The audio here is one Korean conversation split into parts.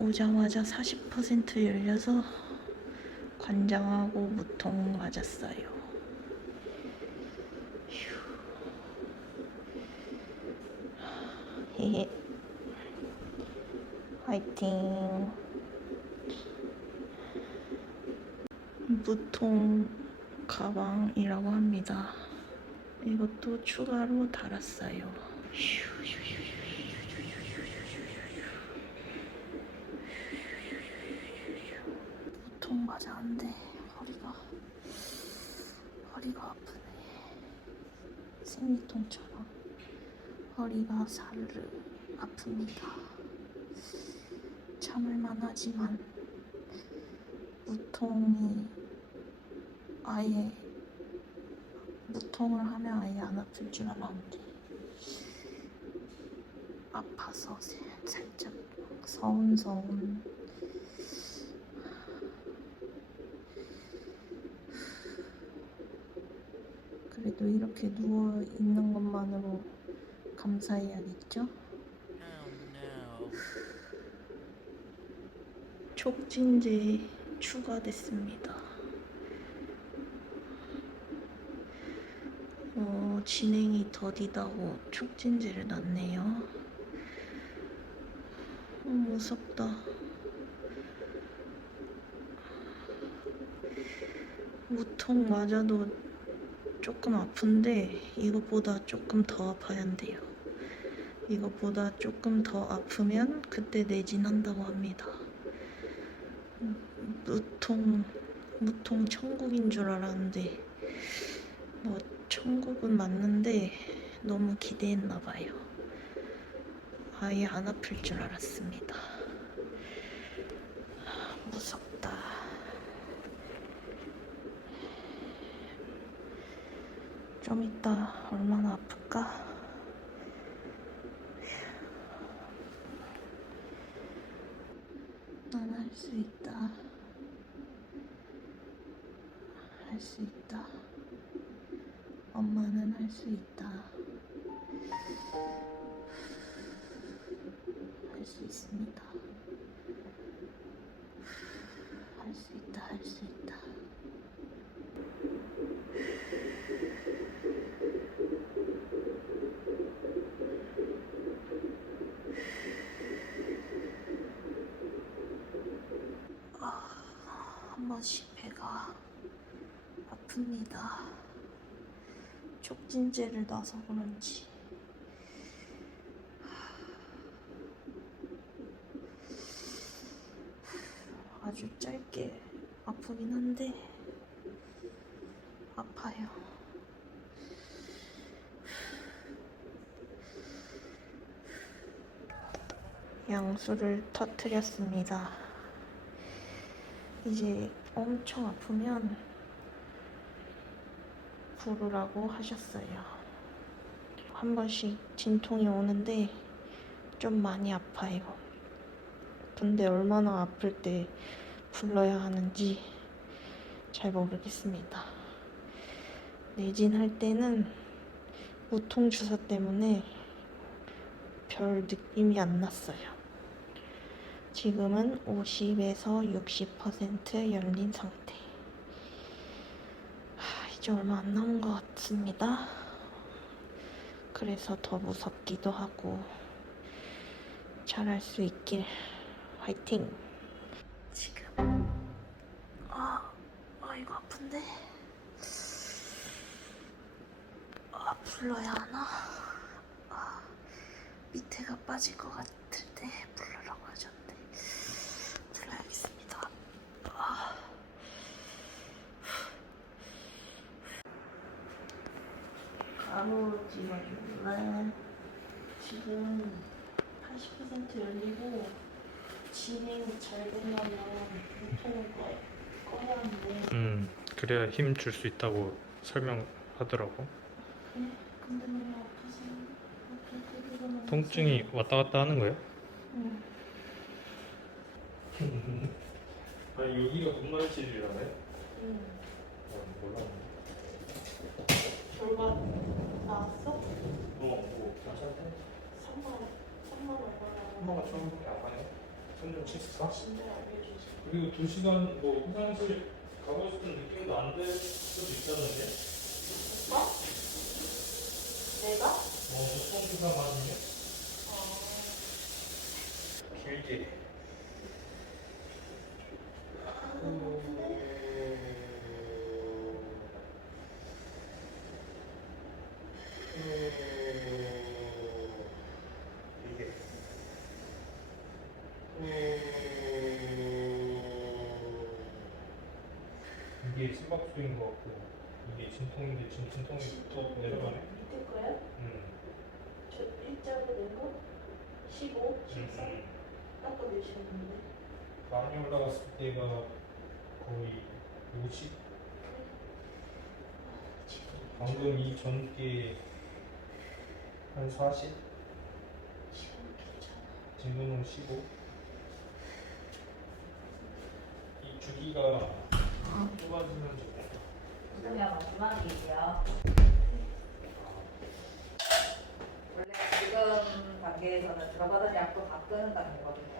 오자마자 40% 열려서 관장하고 무통 맞았어요. 헤헤. 화이팅. 무통 가방이라고 합니다. 이것도 추가로 달았어요. 무통 맞았는데 허리가 아프네. 생리통처럼 허리가 사르르 아픕니다. 참을만 하지만 무통을 하면 아예 안 아플 줄 알았는데 아파서 살짝 서운서운. 그래도 이렇게 누워 있는 것만으로 감사해야겠죠? 촉진제 추가됐습니다. 진행이 더디다고 촉진제를 놨네요. 무섭다. 무통 맞아도 조금 아픈데 이것보다 조금 더 아파야 한대요. 이것보다 조금 더 아프면 그때 내진한다고 합니다. 무통 천국인 줄 알았는데 뭐 천국은 맞는데 너무 기대했나 봐요. 아예 안 아플 줄 알았습니다. 무섭다. 좀 이따 얼마나 아플까? 난 할 수 있다. 할 수 있다. 엄마는 할 수 있다. 할 수 있습니다. 할 수 있다. 할 수 있다. 한 번씩 배가 아픕니다. 촉진제를 놔서 그런지. 아주 짧게 아프긴 한데 아파요. 양수를 터뜨렸습니다. 이제 엄청 아프면 부르라고 하셨어요. 한 번씩 진통이 오는데 좀 많이 아파요. 근데 얼마나 아플 때 불러야 하는지 잘 모르겠습니다. 내진할 때는 무통 주사 때문에 별 느낌이 안 났어요. 지금은 50에서 60% 열린 상태. 이제 얼마 안 남은 것 같습니다. 그래서 더 무섭기도 하고 잘할 수 있길 화이팅! 지금 이거 아픈데 불러야 하나? 밑에가 빠질 것 같을 때 불러라고 하셨는데 불러야겠습니다. 바로 찍어줄래? 지금 80% 열리고 진행이 잘 되려면 무통을 꺼야 하는데 그래야 힘 줄 수 있다고 설명하더라고. 그래? 근데 너무 아파서 어떻게 통증이 왔다 갔다 하는 거야? 응. 아니 여기가 분만실이라네? 응. 몰랐네. 결과 나왔어? 뭐 괜찮대? 3만 얼마나? 엄마가 처음밖에 안 가네. 3.74? 진짜 알려주지. 그리고 2시간 뭐 화장실 가고 싶은 느낌도 안 들 수도 있다는데? 어? 내가? 보통 기사 맞으면? 길게. 이게 이게 심박수인 것 같고 이게 진통인데 지금 진통이 또 내려가네. 밑에 거야? 음. 저 일자로 된 거? 15? 14? 아까 몇이었는데? 많이 올라갔을 때가 거의 50. 방금 이 전께 한 40. 지금 괜찮아. 지금은 15. 이 주기가 좁아지면 좋겠다. 그러면 마지막이에요. 원래 지금 단계에서는 들어가던 약도 다 끄는 단계거든요.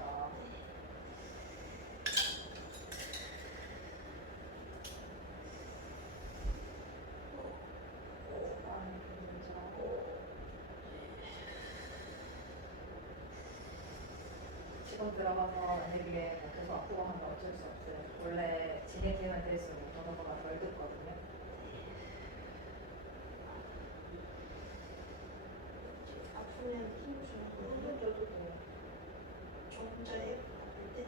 지금 들어가서 만약에 계속 아프고 하면 어쩔 수 없어요. 원래 진행되면 될수록 번호가 덜 듣거든요. 아프면 힘주고 줘도 돼요. 저 혼자예요? 아플 때?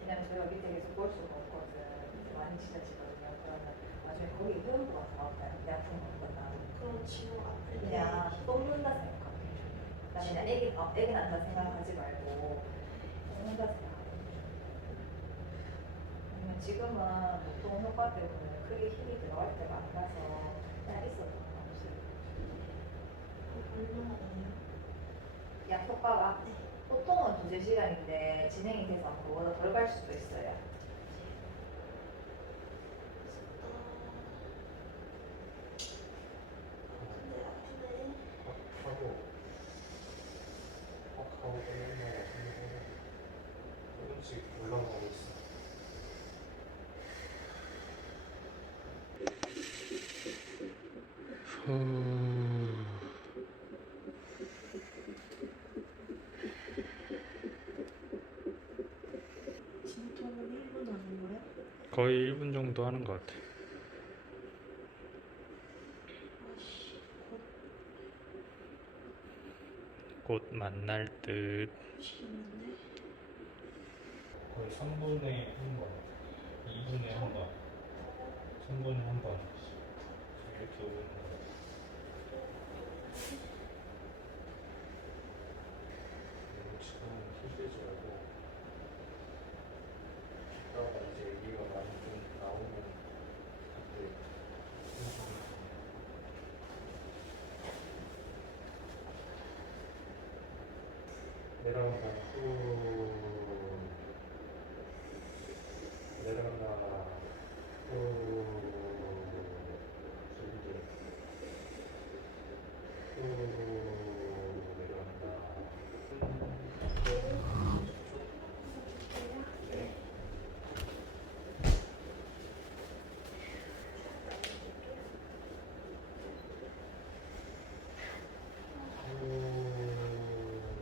왜냐면 저희가 밑에 계속 볼 수가 없거든. 이제 많이 지쳐지거든요. 그러면 나중에 거기 회원도 가서 아파요. 내 아픈 것보다. 그럼 지금 아플 때 그냥 똥는다 생각하면 나 그냥 애기 난다 생각하지 말고 똥는다 생각하면 왜냐면 지금은 보통 효과 때문에 크게 힘이 들어갈 때가 아니라서 그냥 있어도 상관없어요. 얼마나 돼요? 약 효과가 보통은 2~3시간인데 진행이 돼서 그거보다 덜 갈 수도 있어요. 근데 아프네. 하고 조금씩 올라가고 있어. 진통은 1분 하는 거야? 거의 1분 정도 하는 것 같아. 아씨, 곧 만날 듯. 미치겠는데? 거의 3분에 한 번, 2분에 한 번, 3분에 한 번. 이렇게 오는 거. 지금 힘들지 말고 이따가 이제 얘기가 많이 좀 나오면 그때 내려간다. 후 내려간다. 후 길게 후 내려간다. 네.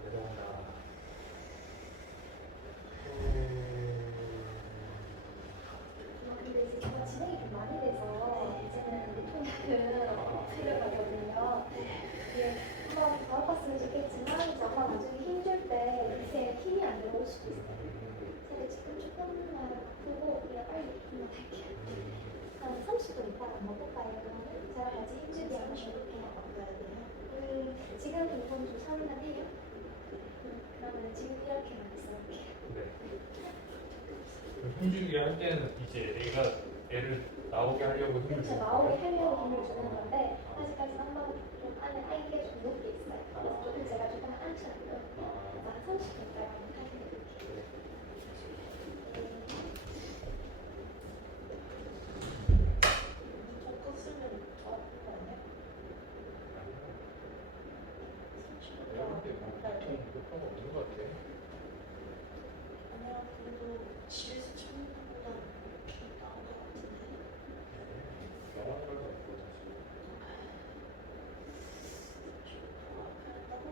내려간다. 근데 이제 제가 진행이 좀 많이 돼서 이제는 통역을 필요하거든요. 이게 한번 걸어봤으면 좋겠지만 이제 아마 나중에 힘줄 때 이제 힘이 안 들어올 수도 있어요. 제가 지금 조금만 아프고 그냥 빨리 일어날게요. 한 30분 있다가 한번 볼까요? 그러면 제가 같이 힘주기 한번 해볼게요. 바꿔야 돼요? 지금 이건 좀 살만 해요. 그러면 지금 이렇게만 있어볼게요. 네. 힘주기 할 때는 이제 내가 애를 나오게 하려고 힘을 그렇죠. 주는 나오게 거예요? 하려고 힘을 주는 건데 아직까지 한번 좀 안에 아이게 좀 높게 있어요. 그래서 조금 제가 조금 앉혀놨거든요. 그래서 한 30분 있다가 한번 해볼게요. 적극 쓰면 더 아픈 거 아니야? 내가 볼때 보통 효과가 없는 것 같아. 그래도 집에서 참는 것보다 좀 나은 것 같은데. 병원 갈까 있고 다시. 더 아파했다고?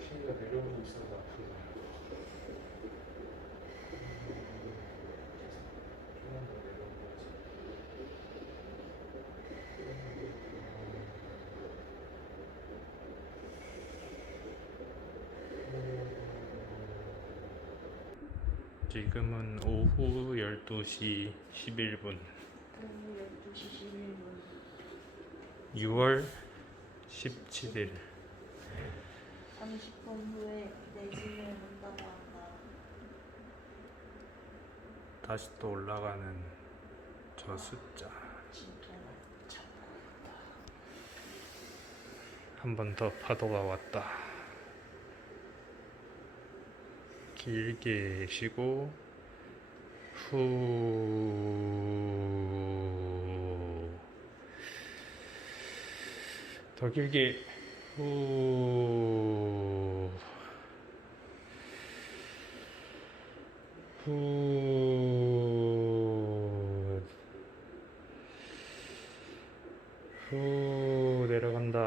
키가 내려오고 있어서 아프다. 조금만 더 내려오고. 지금은 오후 12시 11분. 12시 11분. 6월 17일. 30분 후에 내 집에 온다고 한다. 다시 또 올라가는 저 숫자. 진짜 참다. 한 번 더 파도가 왔다. 길게 쉬고 후. 더 길게 후. 후. 후 내려간다.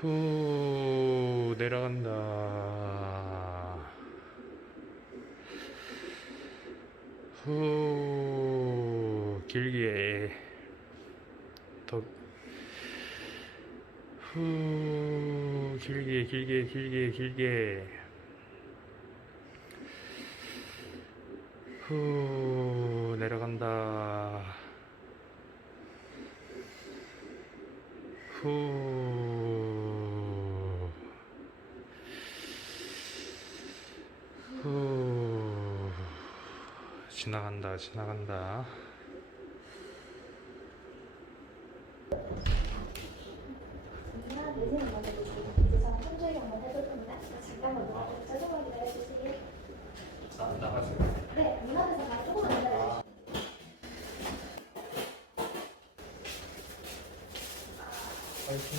후 내려간다. 후 길게 더 후 길게 길게 길게 길게 후 내려간다. 후. 후. 지나간다, 지나간다. 그냥 내지는 먼저 보시고 이제 저는 한 줄기 한번 해볼 겁니다. 잠깐만 조금만 기다려주세요. 나가세요. 네, 문 앞에서 가 조금만 기다려주세요. 파이팅.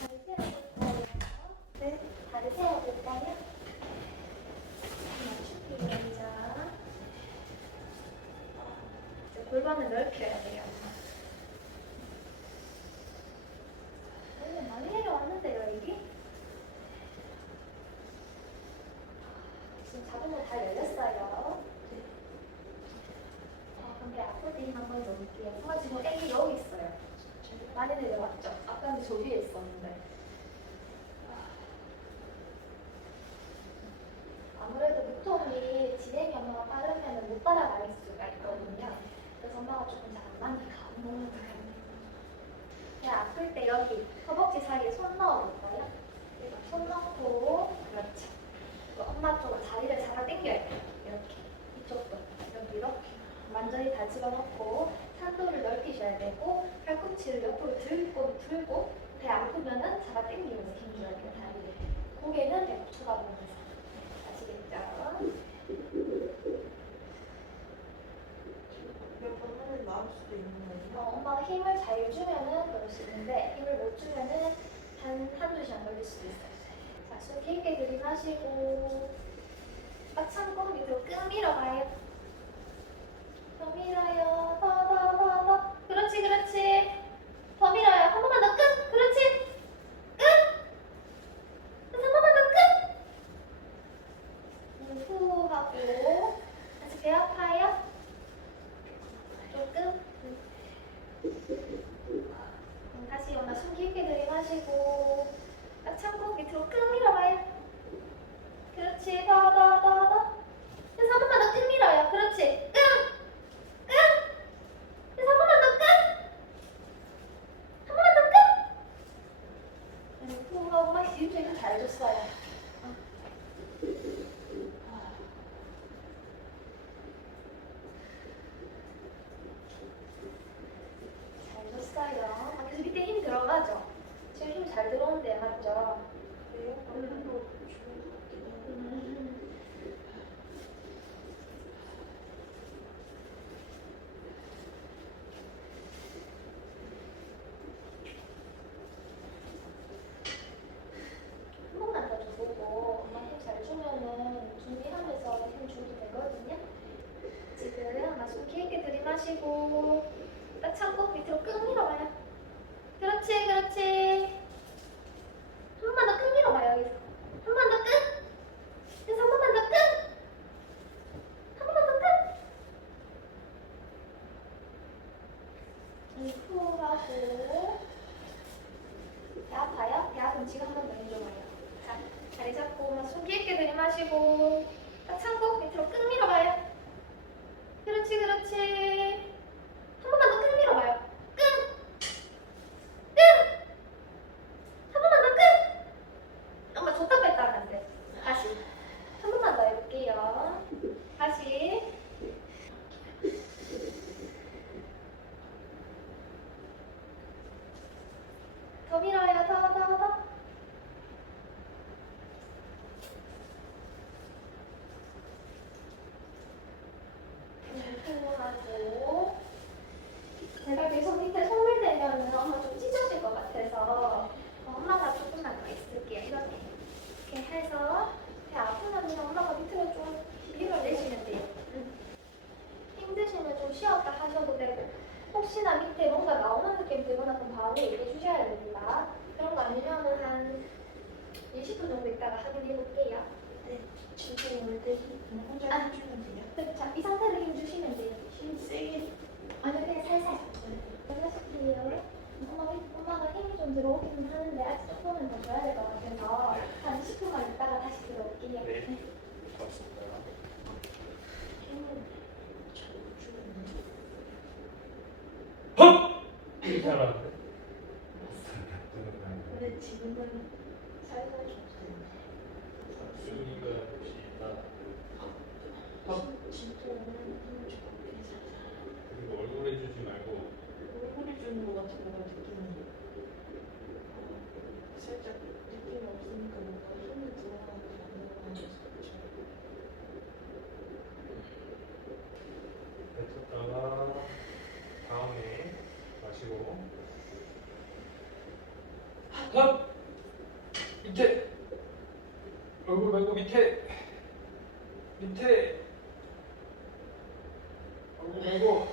다리 세워볼까요? 네, 다리 세워볼까요? 맞춥니다. 이제 골반을 넓혀야 돼요. 많이 내려왔는데요, 이게? 지금 자동으로 다 열렸어요. 근데 앞으로 힘 한번 넣을게요. 지금 애기 여기 있어요. 많이 내려왔죠? 아까는 저 위에 있었는데. 아무래도 무통이 진행이 엄마가 빠르면 못 따라갈 수가 있거든요. 그래서 엄마가 조금 잘 안 맞니까 너무 그냥 아플 때 여기 허벅지 사이에 손 넣어볼까요? 손 넣고 그렇죠. 엄마 쪽으로 다리를 잡아 당겨야 돼요. 이렇게 이쪽도 여기 이렇게 완전히 다 집어넣고 산도를 넓히셔야 되고 팔꿈치를 옆으로 들고 배 아프면은 잡아 당기면서 힘줘야 돼요. 다리를. 고개는 배 쳐다보면서. 아시겠죠? 몇 번 하면 나올 수도 있는 거예요? 엄마가 힘을 잘 주면은 그럴 수 있는데 힘을 못 주면은 한두 시간 걸릴 수도 있어요. 자, 숨 길게 들이마시고 꽉 참고 밑으로 끈 밀어봐요. 더 밀어요. 더. 그렇지, 그렇지. 더 밀어요. 한 번만 더 끈. 그렇지. 끈. 그래서 한 번만 더 끈. 후 하고 다시 배 아파요? 조금. 다시 엄마 숨 깊게 들이마시고 딱 참고 밑으로 끈 밀어봐요. 그렇지. 더. 그래서 한 번만 더 끈 밀어요. 그렇지. 끈. 그래서 한 번만 더 끈. 한 번만 더 끈. 후 하고 엄마 기운좀 잘 줬어요. 잘 줬어요. 그래서 밑에 힘 들어가죠? 지금 힘 잘 들어오는데 맞죠? 원래도 좋은 것 같긴 해요. 들이마시고 딱 참고 밑으로 끄 밀어봐요. 그렇지 그렇지. 한 번만 더 끄 밀어봐요. 여기서 한 번 더 끄. 그래서 한 번만 더 끄. 한 번만 더 끄. 후 하고 배 아파요? 배 아프면 지금 한 번 더 해줘봐요. 자, 다리 잡고 숨 깊게 들이마시고 딱 참고 밑으로 끈 밀어봐요. 그렇지 그렇지. 한 번만 더 끈 밀어봐요. 끈! 끈! 한 번만 더 끈! 엄마 줬다 뺐다 하면 안 돼. 다시 한 번만 더 해볼게요. 다시 더 밀어요. 더. 하고 제가 계속 밑에 손을 대면은 엄마 좀 찢어질 것 같아서 엄마가 조금만 더 있을게요. 이렇게 해서 배 아프면 엄마가 밑으로 좀 밀어내시면 돼요. 힘드시면 좀 쉬었다 하셔도 되고 혹시나 밑에 뭔가 나오는 느낌 들거나 그럼 바로 얘기해 주셔야 됩니다. 그런 거 아니면은 한 20분 정도 있다가 확인해 볼게요. 네, 진짜 이럴 때 혼자 해주면 돼요? 자, 이 상태로 힘 주시면 돼요. 힘 세게. 아니 그냥 살살. 살살요. 엄마가 힘이 좀 들어오기는 하는데 아직 조금은 더 줘야 될 것 같아서 한 10분만 있다가 다시 들어올게요. 네. 고맙습니다. 힘을 잘 주면 돼요? 헛! 잘하는데? 근데 지금은 살살 줬어요. 수이가 혹시 진짜 오늘 힘을 주고 살살. 그리고 얼굴에 주지 말고 얼굴이 주는 것 같은 뭔가 느낌이 살짝 느낌이 없으니까 뭔가 힘이 들어가는 게 안 들어가는 뱉었다가 다음에 마시고 헛! 밑에 얼굴 말고 밑에 얼굴 말고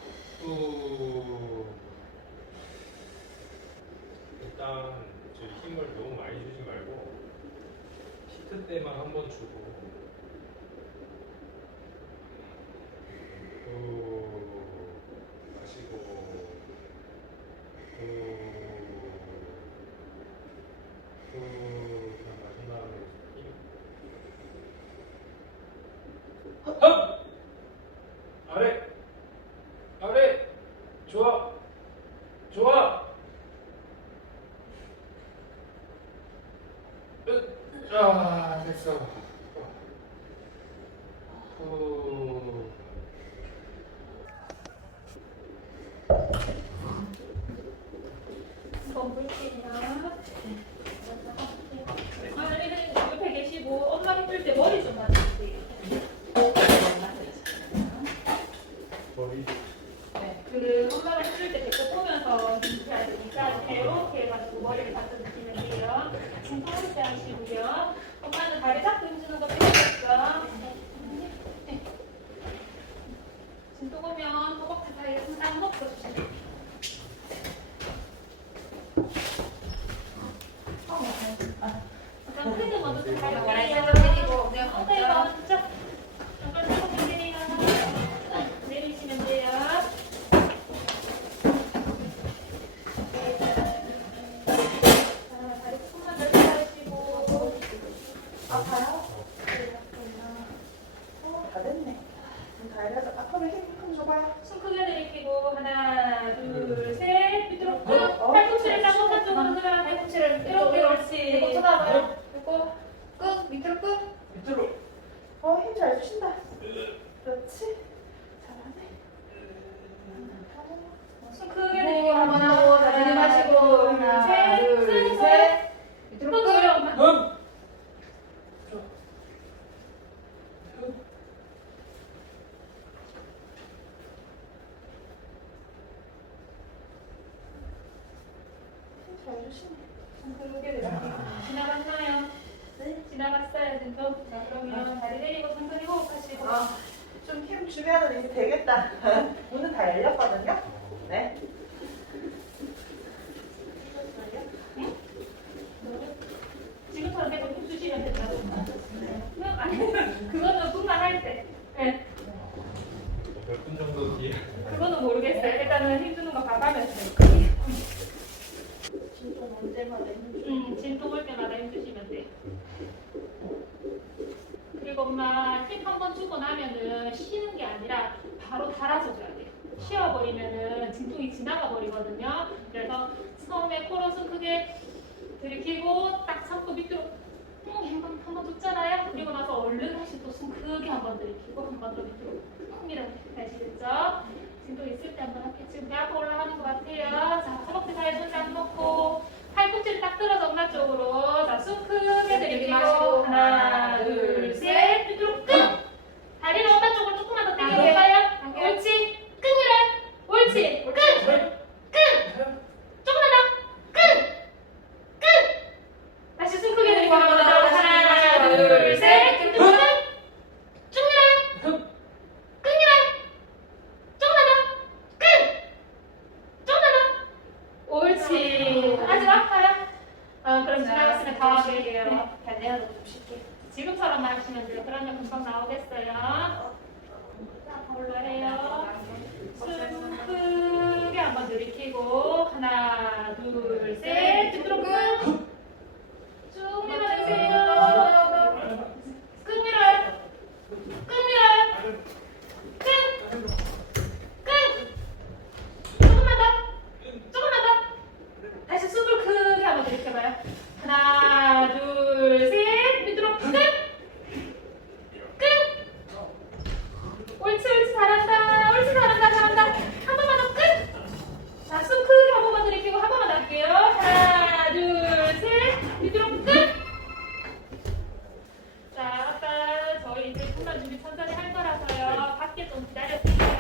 일단 저 힘을 너무 많이 주지 말고 히트 때만 한번 주고 마시고 그냥 마지막에 힘 헛! 아래 좋아 됐어 한번 볼게요. 아니, 옆에 계시고 엄마 힘들 때 머리 좀 맞춰주세요. 머리 네, 그 엄마가 힘들 때 배꼽 보면서 해야 되니까 이렇게 해가지고 머리를 받쳐주시면 돼요. 손가락에 하시고요. 엄마는 다리 잡고 힘주는 거 빼셨어. 네. 진도 보면 허벅지 사이에 상당 묶어주시면 잠깐 크게 먼저 좀 갈게요. 엉덩이 먼저. 잠깐 조금 내리요. 내리시면 돼요. 자, 다리 조금만 넓게 하시고. 아파요? 다 됐네. 다 해서 앞으로 힘 줘봐요. 숨 크게 들이키고 하나, 둘, 셋. 밑으로 꾹. 팔꿈치를 쌍꺼풀 쪽으로 들어. 팔꿈치를 이렇게 옳지. 이거 쳐다봐요. 그리고 꾹 밑으로 꾹. 밑으로 힘 잘 주신다. 그렇지. 잘하네. 숨 크게 들이키고 한번 하고 자, 들이마시고 하나, 둘, 셋. 밑으로 꾹 조여 엄마. 힘 잘 주시네. 숨 크게 들이키고 지나갔나요? 네. 지나갔어요 지금. 자 그러면 다리 내리고 천천히 호흡하시고. 좀 힘 주면은 이제 되겠다. 문은 다 열렸거든요. 네. 지금처럼 계속 힘 주시면 된다고. 아니, 그거는 분만 할 때. 네. 몇 분 정도 뒤에 그거는 모르겠어요. 일단은 힘주는 거 봐가면서. 진짜 올 때마다 힘들어. 진통 올 때마다 힘주시면 돼. 그리고 엄마 힘 한 번 주고 나면은 쉬는 게 아니라 바로 달아줘줘야 돼. 쉬어버리면은 진통이 지나가 버리거든요. 그래서 처음에 코로스 크게 들이키고 딱 참고 밑으로 한번 줬잖아요. 그리고 나서 얼른 다시 또 숨 크게 한 번 들이키고 한 번 더 밑으로 밀어내. 아시겠죠? 진통 있을 때 한번 할게요. 지금 배 아파 올라가는 것 같아요. 자, 허벅지 사이 손 딱 놓고 팔꿈치를 딱 들어서 엄마 쪽으로. 자, 숨 크게 들이키고 하나, 둘, 셋. 밑으로 끝. 다리를 엄마 쪽으로 조금만 더 당겨 해봐요. 옳지. 끈이래. 옳지. 끝. 끝. 조금만 더. 끝. 끝. 다시 숨 크게 들이키고 하나, 둘, 셋. 끝. 쭉 밀어요. 끈이래. 조금만 더. 끝. 조금만 더. 옳지. 아직 아파요? 그럼 지나갔으면 더 할게요. 내가 좀 쉽게. 지금처럼만 하시면 돼요. 그러면 금방 나오겠어요. 자, 올라해요. 숨 크게 한번 들이키고 하나, 둘, 셋. 뒤로 끝. 쭉 밀어주세요. 끝 밀어요. 끝 밀어요. 끝. 끝. 조금만 더. 조금만 더. 다시 숨을 크게 한번 들이켜봐요. 하나, 둘, 셋. 밑으로 끝. 끝. 옳지, 옳지, 잘한다. 옳지, 잘한다, 잘한다. 한 번만 더 끝. 자, 숨 크게 한 번만 들이키고 한 번만 더 할게요. 하나, 둘, 셋. 밑으로 끝. 자, 아까 저희 이제 분만 준비 천천히 할 거라서요. 밖에 좀 기다려주세요.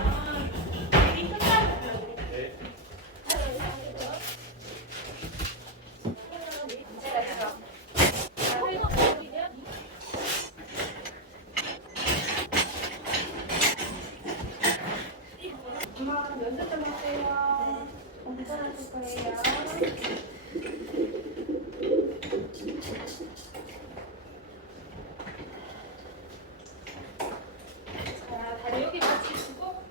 이 끝까지 불러드릴게요. 네. 엄마 면접 좀 하세요. 괜찮으실 거예요. 자, 다리 여기 맞추시고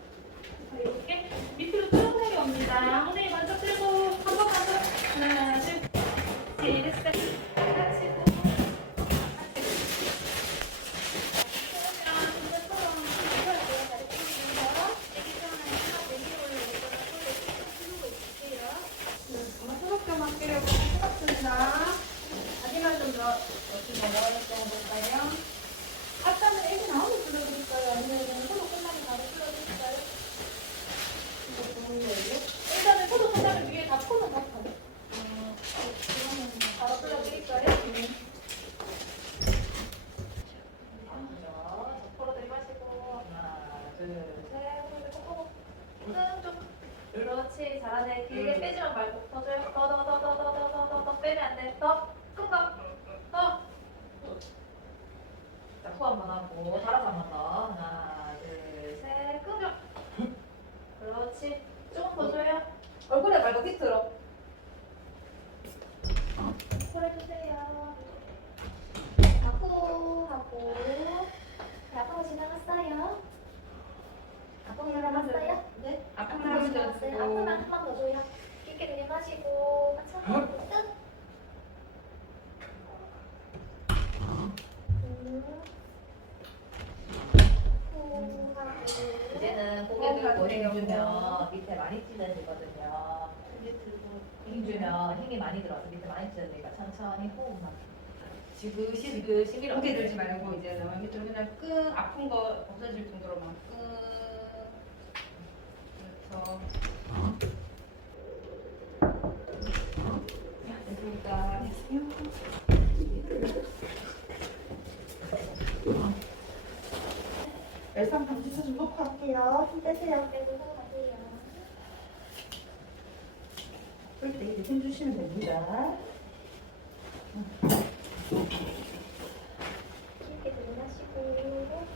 다리 이렇게 밑으로 쭉 내려옵니다. 엉덩이 먼저 들고 한 번 가서 하나, 둘, 셋, 넷, 하시고 엄마 소독 좀 할게요. 수고하셨습니다. 다리만 좀 넣어. 어떻게 넣을 정도일까요? 아까는 애기 나오면 불러드릴까요? 아니면 소독 끝나면 바로 불러드릴까요? 일단은 포도 끝나면 위에 다 포는 다 가요. 그러면 바로 불러드릴까요? 먼저 옆으로 들이마시고 하나, 둘, 셋. 호흡을 kokkokkok. 쭉. 그렇지. 잘하네. 길게 빼지만 말고 더 줘요. 더 빼면 안 돼. 더. 큰 거. 더. 자, 코 한 번 하고 달아서 한 번 더. 하나, 둘, 셋. 끈적. 그렇지. 조금 더 줘요. 얼굴에 말고 밑으로. 풀어주세요. 아프 하고 아픈 거 지나갔어요? 아픈 거 지나갔어요? 네? 아픈 거 지나갔어요? 아프면 한 번 더 줘요. 깊게 들이마시고 마찬가지로 끝. 후 하고 이제는 고개 들고 힘주면 밑에 많이 찢어지거든요. 이제 들고. 힘주면 힘이 많이 들어서 밑에 많이 찢어지니까 천천히 호흡만. 지그시 밀어. 고개 들지 말고 이제 너무 밑으로 그냥 끙 아픈 거 없어질 정도로만 끙. 그렇죠. 됐습니까? 열상 감지서 좀 놓고 할게요. 힘 빼세요. 빼고 가세요. 그럴 때 이제 힘 주시면 됩니다. 깊게 들이마시고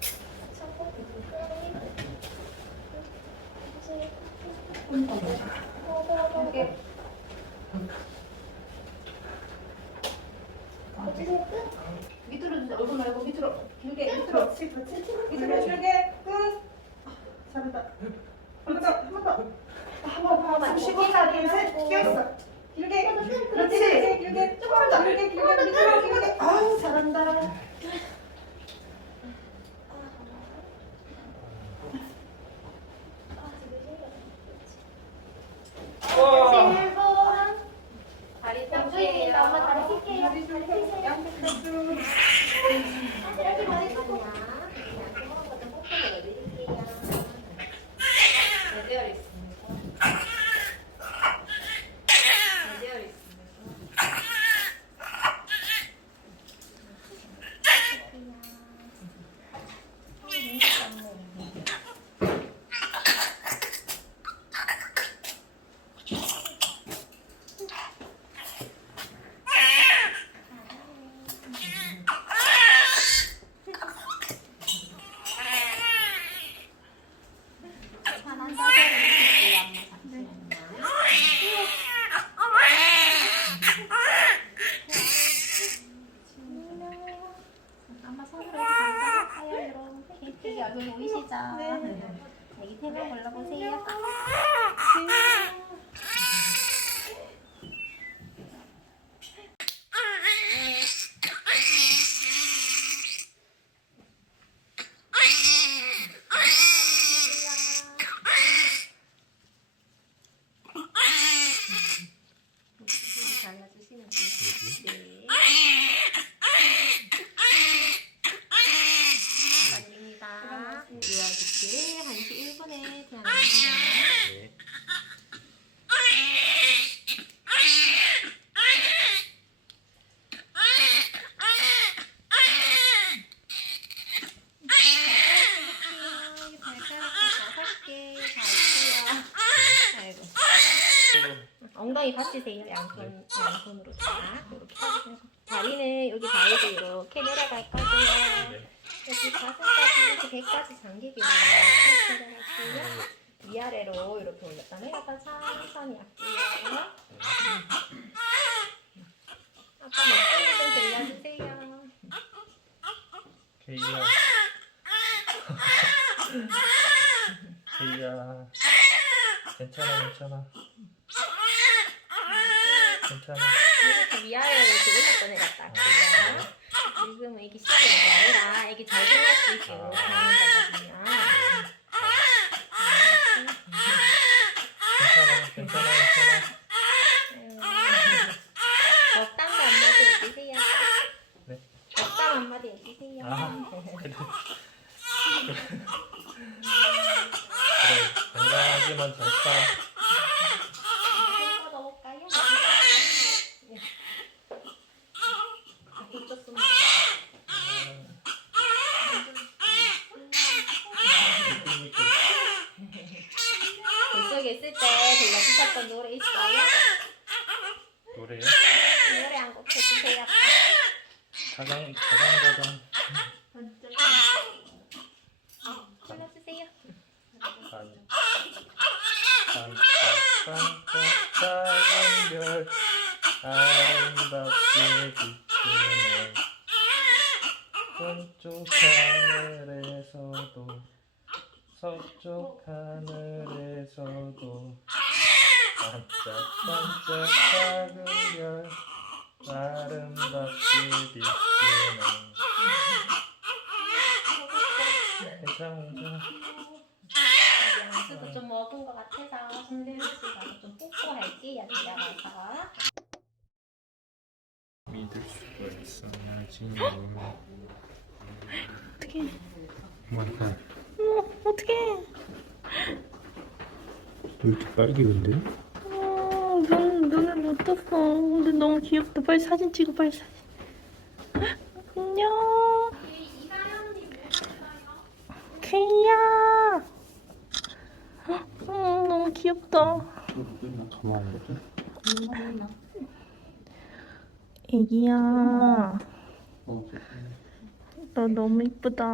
참고 끄 이렇게 어디서 끝? 밑으로 주세요. 얼굴 말고 밑으로 길게 밑으로 그렇지. 밑으로 길게 끝. 잘한다. 한 번 더. 한번 숨 쉬고 하나, 둘, 셋. 끼었어. 길게. 그렇지. 길게. 조금만 더. 길게. 밑으로 길게. 아우, 잘한다. 다리 양주인이다. 엄마 다리 펴세요. 낄게요. 다리 펴세요. 이렇게 다리 펴고. 대대열 있습니다. 대대열 있습니다. 엄마 손으로 잡아볼까요? 이렇게 되게 얼굴 보이시죠? 여기 태명 골라보세요. 잘라주시면 돼요. 네. 축하드립니다. 6월 17일 1시 1분에 태어납니다. 네. 발가락 5개 다 있고요. 아이고. 엉덩이 받치세요. 양손으로 다 이렇게 해주세요. 다리는 여기 다리도 이렇게 내려갈 거고요. 네. 여기 가슴까지 이렇게 배까지 잠기기로 이렇게 내려갈게요. 위아래로 이렇게 올렸다 내렸다 천천히 할게요. 아빠 목소리 좀 들려주세요. 케이야. 케이야. 괜찮아. 이렇게 위아래로 이렇게 올렸다 내렸다 할게요. 지금은 이게 쉽게 아니라 이게 적응할 수 있게 이렇게 하는 거거든요. 괜찮아. 덕담 한마디 해주세요. 네. 덕담 한마디 해주세요. 그래, 건강하기만 잘 살아. 손 뻗어볼까요? 네. 좋습니다. 뱃속에 있을 때 불러주셨던 노래 있어요? 노래요? 노래 한 곡 해주세요. 가장 불러주세요. 반짝반짝 작은 별 아름답게 비추네. 동쪽 하늘에서도 서쪽 하늘에서도 반짝반짝 작은 별 아름답게 비추네. 괜찮아. 양수도 좀 먹은 것 같아서 손대는 씨가 좀 뽀뽀할게요. 들어가서. 믿을 수가 있어야지. 어떻게? 뭐야? 어떻게? 왜 이렇게 빨개 근데? 눈을 못 떴어. 근데 너무 귀엽다. 빨리 사진 찍어. 빨리 사진. 안녕. 케이야. 너무 귀엽다. 가만히 있어. 애기야. 너 너무 이쁘다.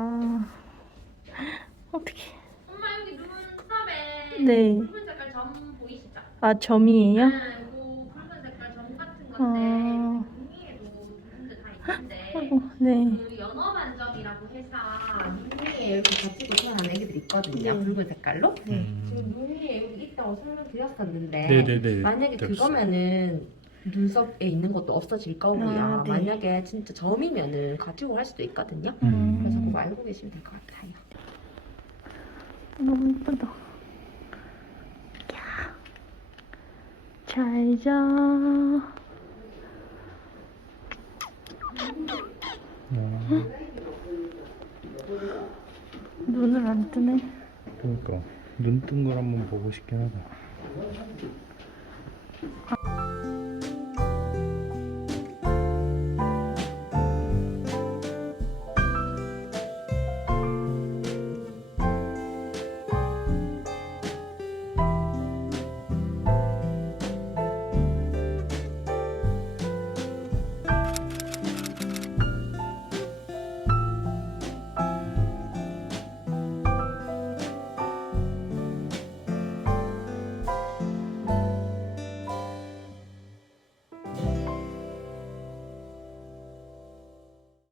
어떡해. 엄마 여기 눈썹에 네. 붉은 색깔 점 아, 점이에요? 이거 붉은 색깔 점 같은 건데 아. 눈위에도 두 군데 다 있는데 아이고, 네. 그 연어반점이라고 회사 눈 위에 이렇게 같이 고쳐놓은 애기들 있거든요. 네. 붉은 색깔로. 네. 지금 눈 위에 여기 있다고 설명드렸었는데 네네네. 만약에 그거면은 눈썹에 있는 것도 없어질 거고요. 아, 네. 만약에 진짜 점이면은 가지고 갈 수도 있거든요. 음. 그래서 그거 알고 계시면 될 것 같아요. 너무 이쁘다. 야. 잘 자. 눈을 안 뜨네. 그러니까 눈 뜬 걸 한번 보고 싶긴 하다.